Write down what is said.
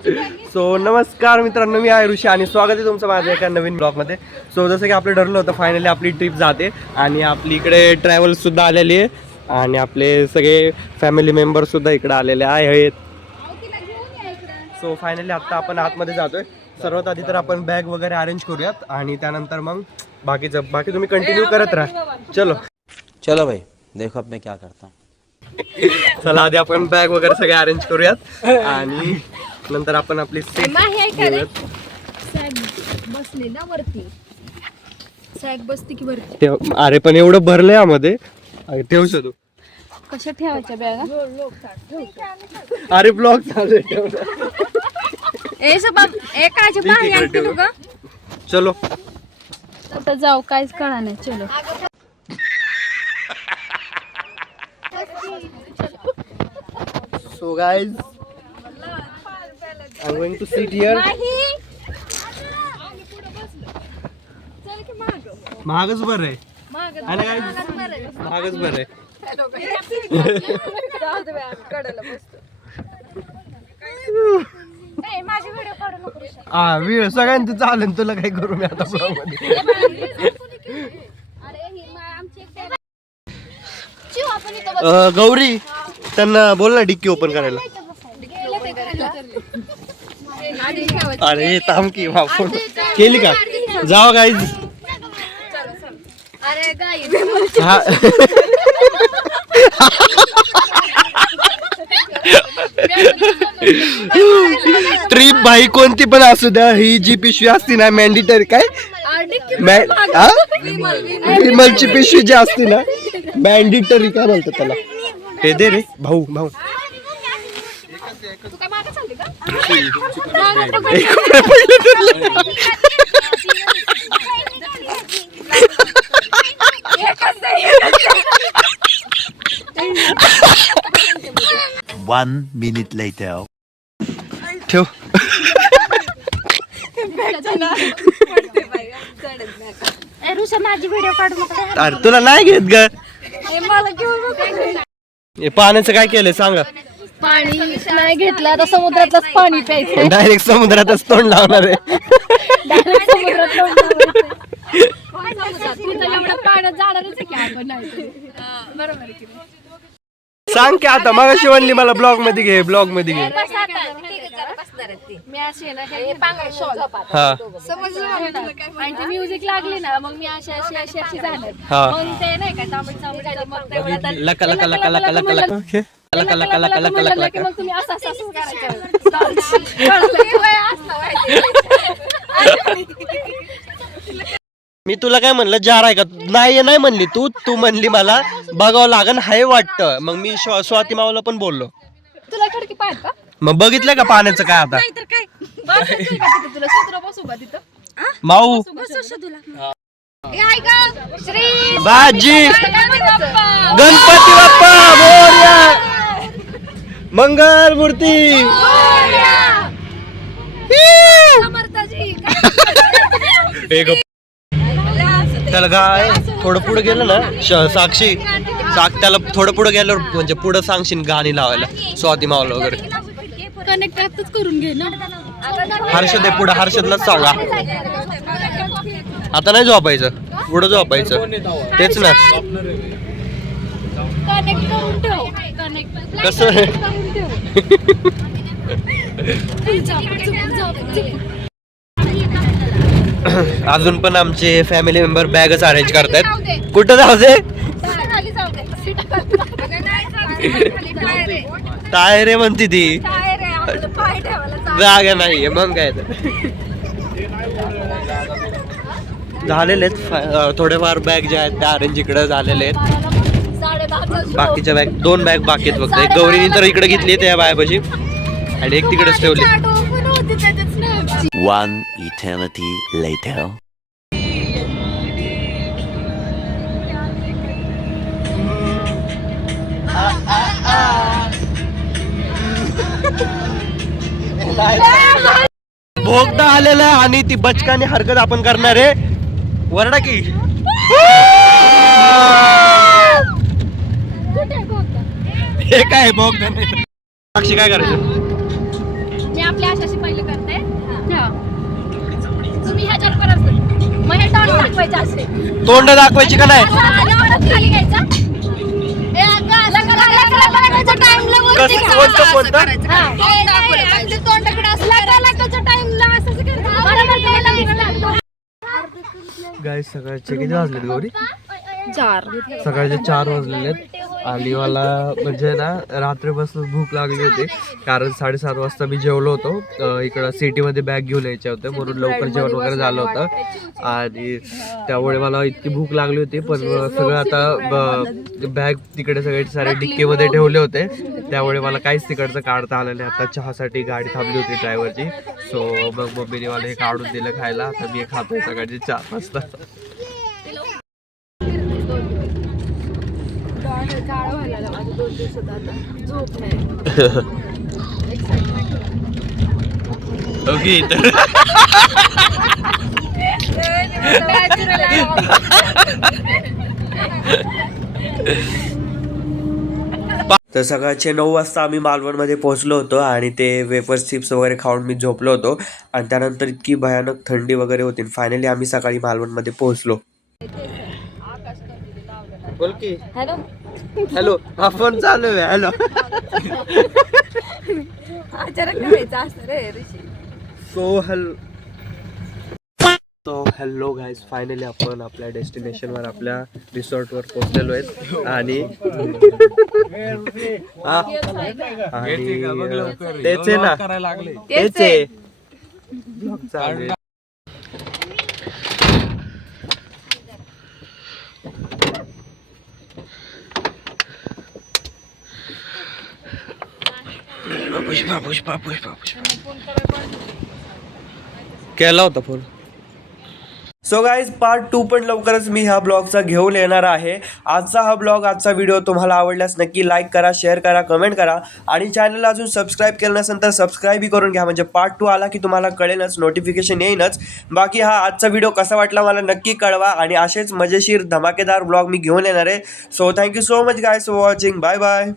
So नमस्कार मित्रांनो, मी आहे ऋषी आणि स्वागत आहे तुमचं माझ्या एका नवीन ब्लॉगमध्ये. सो जसं की आपलं ठरलं होतं, फायनली आपली ट्रिप जाते आणि आपली इकडे ट्रॅव्हल्ससुद्धा आलेली आहे आणि आपले सगळे फॅमिली मेंबरसुद्धा इकडे आलेले आहेत. सो फायनली आत्ता आपण आतमध्ये जातोय. सर्वात आधी तर आपण बॅग वगैरे अरेंज करूयात आणि त्यानंतर मग बाकी तुम्ही कंटिन्यू करत राहा. चलो चलो भाई, देखो अब मैं क्या करता हूँ. चला आधी आपण बॅग वगैरे सगळे अरेंज करूयात आणि नंतर आपण आपली सीट घेऊयात. बसले ना वरती, सॅग बसते की वरती. अरे पण एवढं भरलंय यामध्ये, ठेवू शकतो. कशा ठेवायच्या बॅगा? अरे ब्लॉक चालू आहे. चलो आता जाऊ, काहीच कळा नाही. चलो So guys, I'm going to sit here. महागच बरं आहे. महागच बरं आहे. हा वेळ सगळ्यांचं चालेल, तुला काय करू मी आता ब्लॉग मध्ये. गौरी त्यांना बोल ना डिक्की ओपन करायला. अरे थांब की फोन केली का? जाओ गाईज. ट्रिप भाई कोणती पण असू द्या, ही जी पिशवी असती ना मॅन्डेटरी, काय विमलची पिशवी जी असती ना मॅन्डेटरी, काय बोलतात त्याला, ते दे रे भाऊ. One minute later. ठेव. माझी व्हिडिओ काढू. अरे तुला नाही घेत ग. हे पाण्याचं काय केलंय सांगा. पाणी नाही घेतलं, आता समुद्रातलंच पाणी प्यायचं. डायरेक्ट समुद्रातच तोंड लावणार आहे. डायरेक्ट समुद्रात तोंड पाण्यात जाणारच आहे की आपण. नाही बरोबर आहे की नाही? सांग की आता, मगाशी म्हणली मला ब्लॉग मध्ये घे. मी अशी ना हा आणि म्युझिक लागली ना, मग मी अशी झालं. हा. मग ते नाही का लका लका लका लका लका लका ओके. लका लका लका लका लका लका. मग तुम्ही असं मी तुला काय म्हणलं, जार आहे का? नाही म्हणली तू म्हणली मला बघावं लागन हाय वाटतं. मग मी स्वाती मावला पण बोललो. तुला खडकी पाहत का? मग बघितलं का पाण्याचं काय आता? तुला सत्र बसू का तिथं? माऊ श्री बाजी गणपती बाप्पा मोरया, मंगल मूर्ती. त्याला काय थोडं पुढे गेलं ना साक्षी, त्याला थोडं पुढे गेलं म्हणजे पुढे सांगशील गाणी लावायला स्वाती मावला वगैरे. कनेक्ट आताच करून घे ना. हर्षद आहे पुढे, हर्षदलाच सांगा. आता नाही झोपायचं, पुढं झोपायचं. तेच ना. कनेक्ट करून ठेव. कनेक्ट कसं अजून पण आमचे फॅमिली मेंबर बॅगच अरेंज करतायत. कुठं जाऊ दे? टायर आहे म्हणते ती, जागा नाहीये. मग काय तर झालेले आहेत थोडेफार बॅग जे आहेत त्या अरेंज इकडे झालेले आहेत. बाकीच्या बॅग 2 बॅग बाकी आहेत फक्त. एक गौरीनी तर इकडे घेतली त्या बायापाशी आणि एक तिकडेच ठेवली. One eternity later. भोगदा आलेला आहे आणि ती बचकाने हरकत आपण करणार आहे. वरडा की हे काय भोगदा नाही. साक्षी काय करायचं? मी आपल्या अशा अशी पहिले करते हा. तुम्ही ह्याच्यात परत मग हे तोंड दाखवायचे असे तोंड दाखवायची का नाही खाली घ्यायचा गाईस सकाळचे किती वाजलेत गौरी 4 सकाळचे 4 वाजलेले आहेत आणि मला म्हणजे ना रात्रीपासून भूक लागली होती कारण 7:30 वाजता मी जेवलो होतो इकडं सिटीमध्ये बॅग घेऊन यायच्या होत्या म्हणून लवकर जेवण वगैरे झालं होतं आणि त्यामुळे मला इतकी भूक लागली होती पण सगळं आता बॅग तिकडे सगळे सारे डिक्कीमध्ये ठेवले होते त्यामुळे मला काहीच तिकडचं काढता आलं नाही. आता चहासाठी गाडी थांबली होती ड्रायव्हरची सो मग मम्मीने मला हे काढून दिलं खायला आता मी खातोय सकाळची 4 वाजता. ओके तर सकाळचे 9 वाजता आम्ही मालवणमध्ये पोहोचलो होतो आणि ते वेफर्स चिप्स वगैरे खाऊन मी झोपलो होतो आणि त्यानंतर इतकी भयानक थंडी वगैरे होती. फायनली आम्ही सकाळी मालवणमध्ये पोहोचलो. बोल की हॅलो हॅलो हा फोन चालू आहे. Hello so hello guys finally आपण आपल्या डेस्टिनेशनवर आपल्या रिसॉर्टवर पोहोचलेलो आहेत आणि तेच आहे ना तेच आहे चालेल. केला होता फोन. सो गाईज पार्ट 2 पण लवकरच मी ह्या ब्लॉगचा घेऊन येणार आहे. आजचा व्हिडिओ तुम्हाला आवडल्यास नक्की लाईक करा, शेअर करा, कमेंट करा आणि चॅनलला अजून सबस्क्राईब केलं नसेल तर सबस्क्राईबही करून घ्या म्हणजे पार्ट 2 आला की तुम्हाला कळेलच, नोटिफिकेशन येईनच. बाकी हा आजचा व्हिडिओ कसा वाटला मला नक्की कळवा आणि असेच मजेशीर धमाकेदार ब्लॉग मी घेऊन येणार आहे. So thank you so much guys for watching. Bye bye.